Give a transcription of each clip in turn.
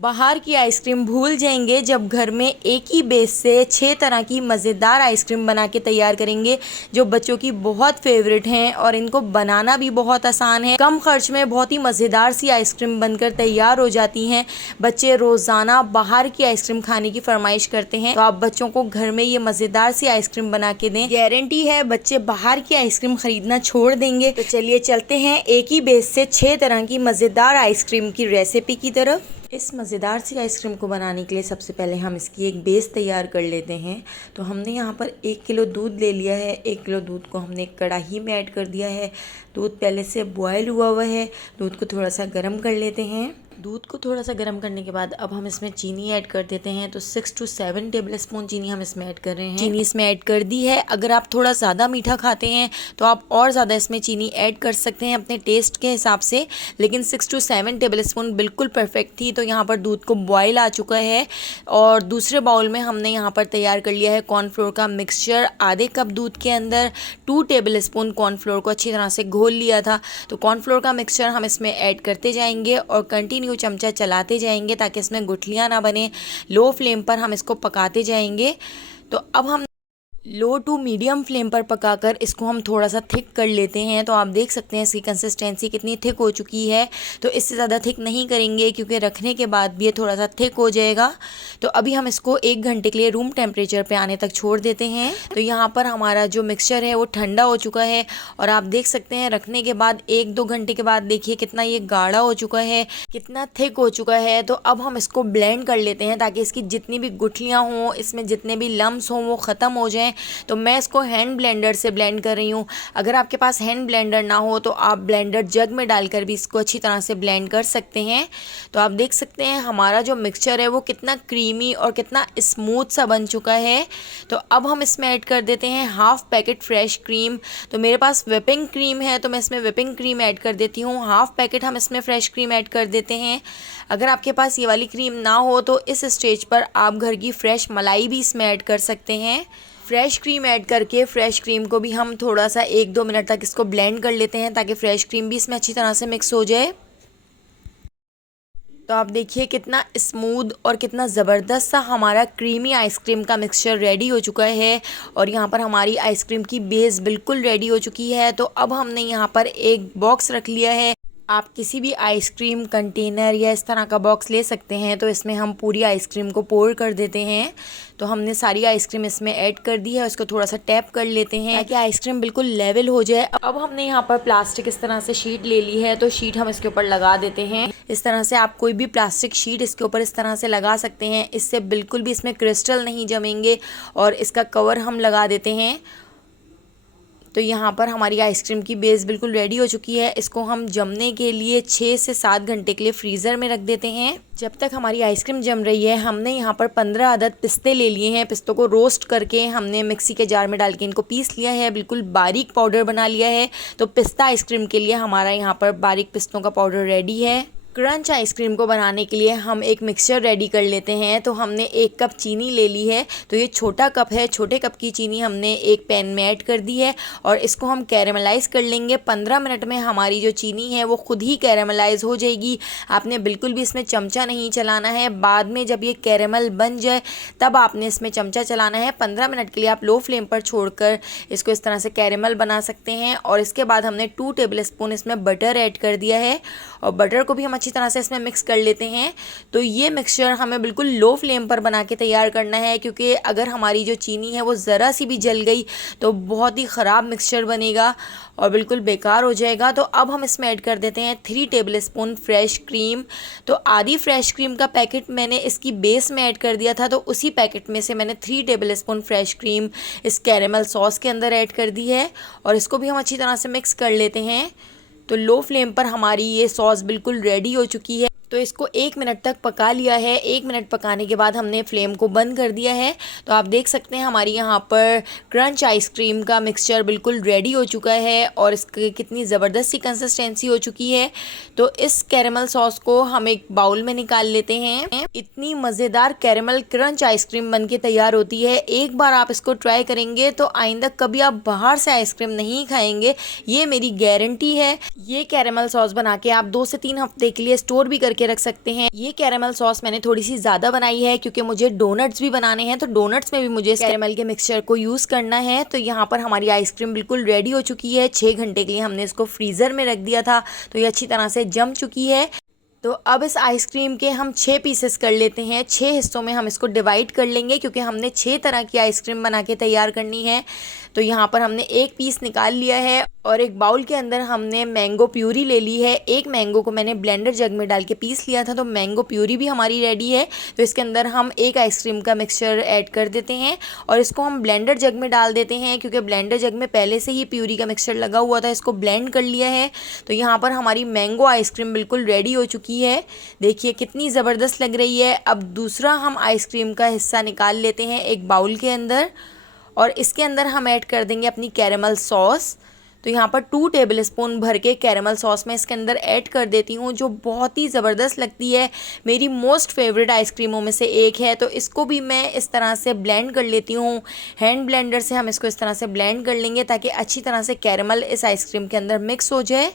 बाहर की आइसक्रीम भूल जाएंगे जब घर में एक ही बेस से 6 तरह की मज़ेदार आइसक्रीम बना के तैयार करेंगे, जो बच्चों की बहुत फेवरेट हैं और इनको बनाना भी बहुत आसान है। कम खर्च में बहुत ही मज़ेदार सी आइसक्रीम बनकर तैयार हो जाती हैं। बच्चे रोज़ाना बाहर की आइसक्रीम खाने की फरमाइश करते हैं, तो आप बच्चों को घर में ये मज़ेदार सी आइसक्रीम बना के दें, गारंटी है बच्चे बाहर की आइसक्रीम खरीदना छोड़ देंगे। तो चलिए चलते हैं एक ही बेस से 6 तरह की मज़ेदार आइसक्रीम की रेसिपी की तरफ। इस मज़ेदार सी आइसक्रीम को बनाने के लिए सबसे पहले हम इसकी एक बेस तैयार कर लेते हैं। तो हमने यहाँ पर 1 किलो दूध ले लिया है। 1 किलो दूध को हमने एक कढ़ाई में ऐड कर दिया है। दूध पहले से बॉयल हुआ हुआ है। दूध को थोड़ा सा गर्म कर लेते हैं। दूध को थोड़ा सा गर्म करने के बाद अब हम इसमें चीनी ऐड कर देते हैं। तो 6 to 7 टेबल स्पून चीनी हम इसमें ऐड कर रहे हैं। चीनी इसमें ऐड कर दी है। अगर आप थोड़ा ज़्यादा मीठा खाते हैं तो आप और ज़्यादा इसमें चीनी ऐड कर सकते हैं अपने टेस्ट के हिसाब से, लेकिन 6 to 7 टेबल स्पून बिल्कुल परफेक्ट थी। तो यहाँ पर दूध को बॉयल आ चुका है और दूसरे बाउल में हमने यहाँ पर तैयार कर लिया है कॉर्नफ्लोर का मिक्सचर। आधे कप दूध के अंदर 2 टेबल स्पून कॉर्नफ्लोर को अच्छी तरह से घोल लिया था। तो कॉर्नफ्लोर का मिक्सचर हम इसमें ऐड करते जाएंगे और कंटिन्यू चमचा चलाते जाएंगे ताकि इसमें गुठलियाँ ना बने। लो फ्लेम पर हम इसको पकाते जाएंगे। तो अब हम लो टू मीडियम फ्लेम पर पकाकर इसको हम थोड़ा सा थिक कर लेते हैं। तो आप देख सकते हैं इसकी कंसिस्टेंसी कितनी थिक हो चुकी है। तो इससे ज़्यादा थिक नहीं करेंगे क्योंकि रखने के बाद भी ये थोड़ा सा थिक हो जाएगा। तो अभी हम इसको 1 घंटे के लिए रूम टेम्परेचर पे आने तक छोड़ देते हैं। तो यहाँ पर हमारा जो मिक्सचर है वो ठंडा हो चुका है और आप देख सकते हैं रखने के बाद 1-2 घंटे के बाद देखिए कितना ये गाढ़ा हो चुका है, कितना थिक हो चुका है। तो अब हम इसको ब्लेंड कर लेते हैं ताकि इसकी जितनी भी गुठलियाँ हों, इसमें जितने भी लम्स हों वो ख़त्म हो जाएँ। तो मैं इसको हैंड ब्लेंडर से ब्लेंड कर रही हूँ। अगर आपके पास हैंड ब्लेंडर ना हो तो आप ब्लेंडर जग में डालकर भी इसको अच्छी तरह से ब्लेंड कर सकते हैं। तो आप देख सकते हैं हमारा जो मिक्सचर है वो कितना क्रीमी और कितना स्मूथ सा बन चुका है। तो अब हम इसमें ऐड कर देते हैं हाफ पैकेट फ्रेश क्रीम। तो मेरे पास व्हिपिंग क्रीम है तो मैं इसमें व्हिपिंग क्रीम ऐड कर देती हूँ। हाफ पैकेट हम इसमें फ्रेश क्रीम ऐड कर देते हैं। अगर आपके पास ये वाली क्रीम ना हो तो इस स्टेज पर आप घर की फ्रेश मलाई भी इसमें ऐड कर सकते हैं। फ्रेश क्रीम ऐड करके फ्रेश क्रीम को भी हम थोड़ा सा 1-2 मिनट तक इसको ब्लेंड कर लेते हैं ताकि फ्रेश क्रीम भी इसमें अच्छी तरह से मिक्स हो जाए। तो आप देखिए कितना स्मूथ और कितना ज़बरदस्त सा हमारा क्रीमी आइसक्रीम का मिक्सचर रेडी हो चुका है और यहाँ पर हमारी आइसक्रीम की बेस बिल्कुल रेडी हो चुकी है। तो अब हमने यहाँ पर एक बॉक्स रख लिया है। आप किसी भी आइसक्रीम कंटेनर या इस तरह का बॉक्स ले सकते हैं। तो इसमें हम पूरी आइसक्रीम को पोर कर देते हैं। तो हमने सारी आइसक्रीम इसमें ऐड कर दी है। उसको थोड़ा सा टैप कर लेते हैं ताकि आइसक्रीम बिल्कुल लेवल हो जाए। अब हमने यहाँ पर प्लास्टिक इस तरह से शीट ले ली है। तो शीट हम इसके ऊपर लगा देते हैं। इस तरह से आप कोई भी प्लास्टिक शीट इसके ऊपर इस तरह से लगा सकते हैं। इससे बिल्कुल भी इसमें क्रिस्टल नहीं जमेंगे। और इसका कवर हम लगा देते हैं। तो यहाँ पर हमारी आइसक्रीम की बेस बिल्कुल रेडी हो चुकी है। इसको हम जमने के लिए 6 से 7 घंटे के लिए फ्रीज़र में रख देते हैं। जब तक हमारी आइसक्रीम जम रही है हमने यहाँ पर 15 अदद पिस्ते ले लिए हैं। पिस्तों को रोस्ट करके हमने मिक्सी के जार में डाल के इनको पीस लिया है, बिल्कुल बारीक पाउडर बना लिया है। तो पिस्ता आइसक्रीम के लिए हमारा यहाँ पर बारीक पिस्तों का पाउडर रेडी है। क्रंच आइसक्रीम को बनाने के लिए हम एक मिक्सचर रेडी कर लेते हैं। तो हमने 1 कप चीनी ले ली है। तो ये छोटा कप है, छोटे कप की चीनी हमने एक पैन में ऐड कर दी है और इसको हम कैरेमलाइज़ कर लेंगे। 15 मिनट में हमारी जो चीनी है वो खुद ही कैरेमलाइज़ हो जाएगी। आपने बिल्कुल भी इसमें चमचा नहीं चलाना है। बाद में जब ये कैरेमल बन जाए तब आपने इसमें चमचा चलाना है। 15 मिनट के लिए आप लो फ्लेम पर छोड़कर इसको इस तरह से कैरेमल बना सकते हैं। और इसके बाद हमने 2 टेबल स्पून इसमें बटर ऐड कर दिया है और बटर को भी हम अच्छी तरह से इसमें मिक्स कर लेते हैं। तो ये मिक्सचर हमें बिल्कुल लो फ्लेम पर बना के तैयार करना है क्योंकि अगर हमारी जो चीनी है वो ज़रा सी भी जल गई तो बहुत ही ख़राब मिक्सचर बनेगा और बिल्कुल बेकार हो जाएगा। तो अब हम इसमें ऐड कर देते हैं 3 टेबल स्पून फ्रेश क्रीम। तो आधी फ्रेश क्रीम का पैकेट मैंने इसकी बेस में ऐड कर दिया था। तो उसी पैकेट में से मैंने 3 टेबल स्पून फ्रेश क्रीम इस कैरेमल सॉस के अंदर ऐड कर दी है और इसको भी हम अच्छी तरह से मिक्स कर लेते हैं। तो लो फ्लेम पर हमारी ये सॉस बिल्कुल रेडी हो चुकी है। तो इसको 1 मिनट तक पका लिया है। 1 मिनट पकाने के बाद हमने फ्लेम को बंद कर दिया है। तो आप देख सकते हैं हमारी यहाँ पर क्रंच आइसक्रीम का मिक्सचर बिल्कुल रेडी हो चुका है और इसकी कितनी ज़बरदस्त सी कंसिस्टेंसी हो चुकी है। तो इस कैरेमल सॉस को हम एक बाउल में निकाल लेते हैं। इतनी मज़ेदार कैरेमल क्रंच आइसक्रीम बन के तैयार होती है। एक बार आप इसको ट्राई करेंगे तो आइंदा कभी आप बाहर से आइसक्रीम नहीं खाएंगे, ये मेरी गारंटी है। ये कैरेमल सॉस बना के आप 2 से 3 हफ्ते के लिए स्टोर भी करके करके रख सकते हैं। ये कैरेमल सॉस मैंने थोड़ी सी ज़्यादा बनाई है क्योंकि मुझे डोनट्स भी बनाने हैं, तो डोनट्स में भी मुझे कैरेमल के मिक्सचर को यूज़ करना है। तो यहाँ पर हमारी आइसक्रीम बिल्कुल रेडी हो चुकी है। 6 घंटे के लिए हमने इसको फ्रीज़र में रख दिया था, तो ये अच्छी तरह से जम चुकी है। तो अब इस आइसक्रीम के हम 6 पीसेस कर लेते हैं। 6 हिस्सों में हम इसको डिवाइड कर लेंगे क्योंकि हमने 6 तरह की आइसक्रीम बना के तैयार करनी है। तो यहाँ पर हमने एक पीस निकाल लिया है और एक बाउल के अंदर हमने मैंगो प्यूरी ले ली है। एक मैंगो को मैंने ब्लेंडर जग में डाल के पीस लिया था, तो मैंगो प्यूरी भी हमारी रेडी है। तो इसके अंदर हम एक आइसक्रीम का मिक्सचर ऐड कर देते हैं और इसको हम ब्लेंडर जग में डाल देते हैं क्योंकि ब्लेंडर जग में पहले से ही प्यूरी का मिक्सचर लगा हुआ था। इसको ब्लेंड कर लिया है। तो यहाँ पर हमारी मैंगो आइसक्रीम बिल्कुल रेडी हो चुकी है। देखिए कितनी ज़बरदस्त लग रही है। अब दूसरा हम आइसक्रीम का हिस्सा निकाल लेते हैं एक बाउल के अंदर और इसके अंदर हम ऐड कर देंगे अपनी कैरेमल सॉस। तो यहाँ पर 2 टेबलस्पून भर के कैरेमल सॉस मैं इसके अंदर ऐड कर देती हूँ, जो बहुत ही ज़बरदस्त लगती है। मेरी मोस्ट फेवरेट आइसक्रीमों में से एक है। तो इसको भी मैं इस तरह से ब्लेंड कर लेती हूँ। हैंड ब्लेंडर से हम इसको इस तरह से ब्लेंड कर लेंगे ताकि अच्छी तरह से कैरेमल इस आइसक्रीम के अंदर मिक्स हो जाए।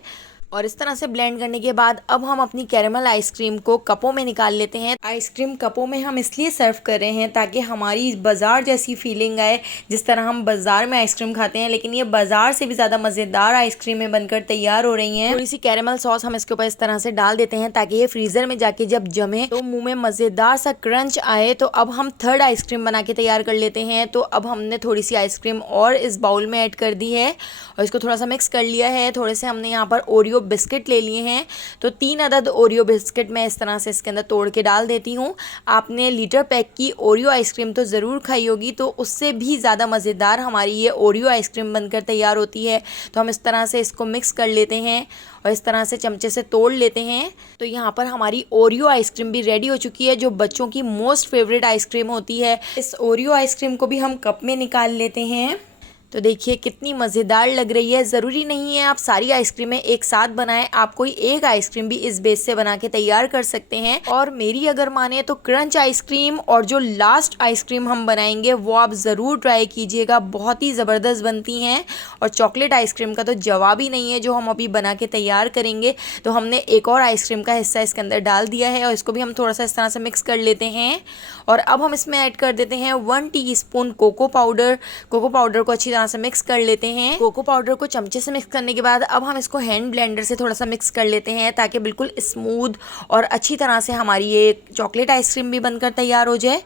और इस तरह से ब्लेंड करने के बाद अब हम अपनी कैरेमल आइसक्रीम को कपों में निकाल लेते हैं। आइसक्रीम कपों में हम इसलिए सर्व कर रहे हैं ताकि हमारी बाज़ार जैसी फीलिंग आए, जिस तरह हम बाज़ार में आइसक्रीम खाते हैं, लेकिन ये बाज़ार से भी ज़्यादा मज़ेदार आइसक्रीमें बनकर तैयार हो रही हैं। थोड़ी सी कैरेमल सॉस हम इसके ऊपर इस तरह से डाल देते हैं ताकि ये फ्रीज़र में जाके जब जमे तो मुँह में मज़ेदार सा क्रंच आए। तो अब हम 3rd आइसक्रीम बना के तैयार कर लेते हैं। तो अब हमने थोड़ी सी आइसक्रीम और इस बाउल में ऐड कर दी है और इसको थोड़ा सा मिक्स कर लिया है। थोड़े से हमने यहाँ पर ओरियो बिस्किट ले लिए हैं। तो 3 अदद ओरियो बिस्किट मैं इस तरह से इसके अंदर तोड़ के डाल देती हूँ। आपने लीटर पैक की ओरियो आइसक्रीम तो ज़रूर खाई होगी, तो उससे भी ज़्यादा मज़ेदार हमारी ये ओरियो आइसक्रीम बनकर तैयार होती है। तो हम इस तरह से इसको मिक्स कर लेते हैं और इस तरह से चमचे से तोड़ लेते हैं। तो यहाँ पर हमारी ओरियो आइसक्रीम भी रेडी हो चुकी है, जो बच्चों की मोस्ट फेवरेट आइसक्रीम होती है। इस ओरियो आइसक्रीम को भी हम कप में निकाल लेते हैं। तो देखिए कितनी मज़ेदार लग रही है। ज़रूरी नहीं है आप सारी आइसक्रीमें एक साथ बनाएं, आप कोई एक आइसक्रीम भी इस बेस से बना के तैयार कर सकते हैं। और मेरी अगर माने तो क्रंच आइसक्रीम और जो लास्ट आइसक्रीम हम बनाएंगे वो आप ज़रूर ट्राई कीजिएगा, बहुत ही ज़बरदस्त बनती हैं। और चॉकलेट आइसक्रीम का तो जवाब ही नहीं है जो हम अभी बना के तैयार करेंगे। तो हमने एक और आइसक्रीम का हिस्सा इसके अंदर डाल दिया है और इसको भी हम थोड़ा सा इस तरह से मिक्स कर लेते हैं। और अब हम इसमें ऐड कर देते हैं 1 teaspoon cocoa powder. Cocoa powder को अच्छी तरह से मिक्स कर लेते हैं। कोको पाउडर को चमचे से मिक्स करने के बाद अब हम इसको हैंड ब्लेंडर से थोड़ा सा मिक्स कर लेते हैं ताकि बिल्कुल स्मूथ और अच्छी तरह से हमारी ये चॉकलेट आइसक्रीम भी बनकर तैयार हो जाए।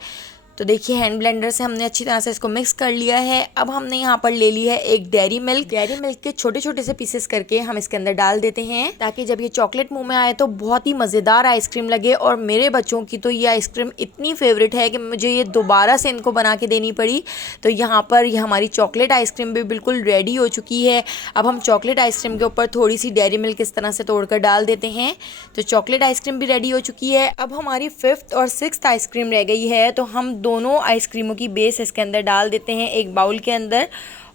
तो देखिए हैंड ब्लेंडर से हमने अच्छी तरह से इसको मिक्स कर लिया है। अब हमने यहाँ पर ले ली है एक डेयरी मिल्क। डेयरी मिल्क के छोटे छोटे से पीसेस करके हम इसके अंदर डाल देते हैं ताकि जब ये चॉकलेट मुंह में आए तो बहुत ही मज़ेदार आइसक्रीम लगे। और मेरे बच्चों की तो ये आइसक्रीम इतनी फेवरेट है कि मुझे ये दोबारा से इनको बना के देनी पड़ी। तो यहाँ पर ये हमारी चॉकलेट आइसक्रीम भी बिल्कुल रेडी हो चुकी है। अब हम चॉकलेट आइसक्रीम के ऊपर थोड़ी सी डेयरी मिल्क इस तरह से तोड़कर डाल देते हैं। तो चॉकलेट आइसक्रीम भी रेडी हो चुकी है। अब हमारी 5th और 6th आइसक्रीम रह गई है। तो हम दोनों आइसक्रीमों की बेस इसके अंदर डाल देते हैं एक बाउल के अंदर।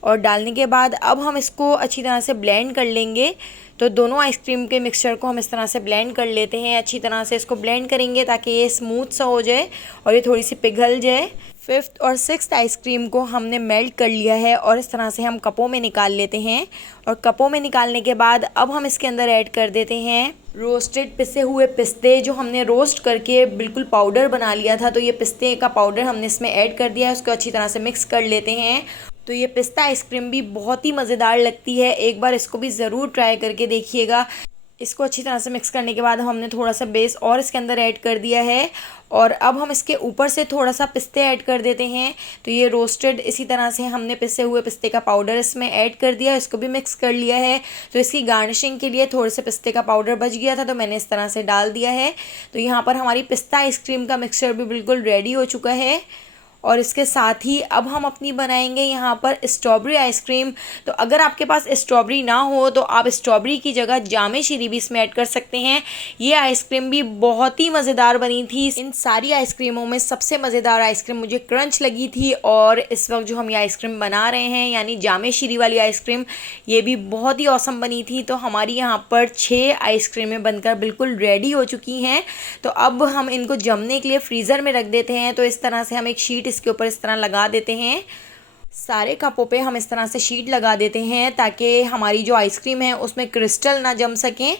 और डालने के बाद अब हम इसको अच्छी तरह से ब्लेंड कर लेंगे। तो दोनों आइसक्रीम के मिक्सचर को हम इस तरह से ब्लेंड कर लेते हैं। अच्छी तरह से इसको ब्लेंड करेंगे ताकि ये स्मूथ सा हो जाए और ये थोड़ी सी पिघल जाए। 5th और 6th आइसक्रीम को हमने मेल्ट कर लिया है और इस तरह से हम कपों में निकाल लेते हैं। और कपों में निकालने के बाद अब हम इसके अंदर ऐड कर देते हैं रोस्टेड पिसे हुए पिस्ते, जो हमने रोस्ट करके बिल्कुल पाउडर बना लिया था। तो ये पिस्ते का पाउडर हमने इसमें ऐड कर दिया है, उसको अच्छी तरह से मिक्स कर लेते हैं। तो ये पिस्ता आइसक्रीम भी बहुत ही मज़ेदार लगती है, एक बार इसको भी ज़रूर ट्राई करके देखिएगा। इसको अच्छी तरह से मिक्स करने के बाद हमने थोड़ा सा बेस और इसके अंदर ऐड कर दिया है और अब हम इसके ऊपर से थोड़ा सा पिस्ते ऐड कर देते हैं। तो ये रोस्टेड इसी तरह से हमने पिसे हुए पिस्ते का पाउडर इसमें ऐड कर दिया, इसको भी मिक्स कर लिया है। तो इसकी गार्निशिंग के लिए थोड़े से पिस्ते का पाउडर बच गया था तो मैंने इस तरह से डाल दिया है। तो यहाँ पर हमारी पिस्ता आइसक्रीम का मिक्सचर भी बिल्कुल रेडी हो चुका है। और इसके साथ ही अब हम अपनी बनाएंगे यहाँ पर स्ट्रॉबेरी आइसक्रीम। तो अगर आपके पास स्ट्रॉबेरी ना हो तो आप स्ट्रॉबेरी की जगह जामे शीरी भी इसमें ऐड कर सकते हैं। ये आइसक्रीम भी बहुत ही मज़ेदार बनी थी। इन सारी आइसक्रीमों में सबसे मज़ेदार आइसक्रीम मुझे क्रंच लगी थी। और इस वक्त जो हम ये आइसक्रीम बना रहे हैं यानी जामे शीरी वाली आइसक्रीम, ये भी बहुत ही औसम बनी थी। तो हमारी यहाँ पर 6 आइसक्रीमें बनकर बिल्कुल रेडी हो चुकी हैं। तो अब हम इनको जमने के लिए फ्रीज़र में रख देते हैं। तो इस तरह से हम एक शीट इसके ऊपर इस तरह लगा देते हैं। सारे कपों पे हम इस तरह से शीट लगा देते हैं ताकि हमारी जो आइसक्रीम है उसमें क्रिस्टल ना जम सकें।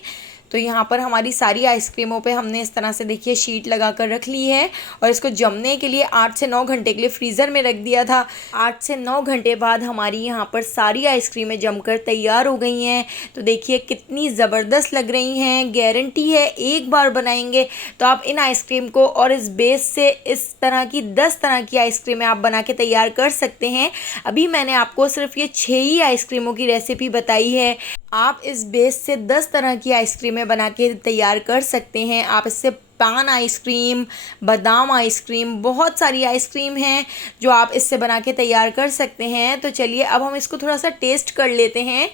तो यहाँ पर हमारी सारी आइसक्रीमों पे हमने इस तरह से देखिए शीट लगा कर रख ली है और इसको जमने के लिए 8 से 9 घंटे के लिए फ्रीज़र में रख दिया था। 8 से 9 घंटे बाद हमारी यहाँ पर सारी आइसक्रीमें जमकर तैयार हो गई हैं। तो देखिए कितनी ज़बरदस्त लग रही हैं। गारंटी है एक बार बनाएंगे तो आप इन आइसक्रीम को और इस बेस से इस तरह की 10 तरह की आइसक्रीमें आप बना के तैयार कर सकते हैं। अभी मैंने आपको सिर्फ ये 6 ही आइसक्रीमों की रेसिपी बताई है। आप इस बेस से 10 तरह की आइसक्रीमें बना के तैयार कर सकते हैं। आप इससे पान आइसक्रीम, बादाम आइसक्रीम, बहुत सारी आइसक्रीम हैं जो आप इससे बना के तैयार कर सकते हैं। तो चलिए अब हम इसको थोड़ा सा टेस्ट कर लेते हैं।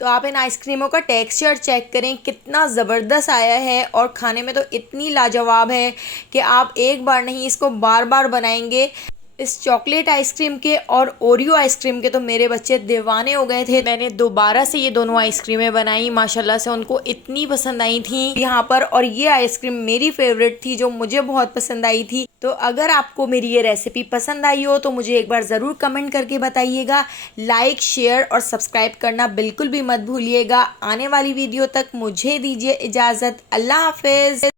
तो आप इन आइसक्रीमों का टेक्सचर चेक करें, कितना ज़बरदस्त आया है और खाने में तो इतनी लाजवाब है कि आप एक बार नहीं इसको बार बार बनाएंगे। इस चॉकलेट आइसक्रीम के और ओरियो आइसक्रीम के तो मेरे बच्चे दीवाने हो गए थे। मैंने दोबारा से ये दोनों आइसक्रीमें बनाई, माशाल्लाह से उनको इतनी पसंद आई थी यहाँ पर। और ये आइसक्रीम मेरी फेवरेट थी जो मुझे बहुत पसंद आई थी। तो अगर आपको मेरी ये रेसिपी पसंद आई हो तो मुझे एक बार ज़रूर कमेंट करके बताइएगा। लाइक, शेयर और सब्सक्राइब करना बिल्कुल भी मत भूलिएगा। आने वाली वीडियो तक मुझे दीजिए इजाज़त। अल्लाह हाफिज़।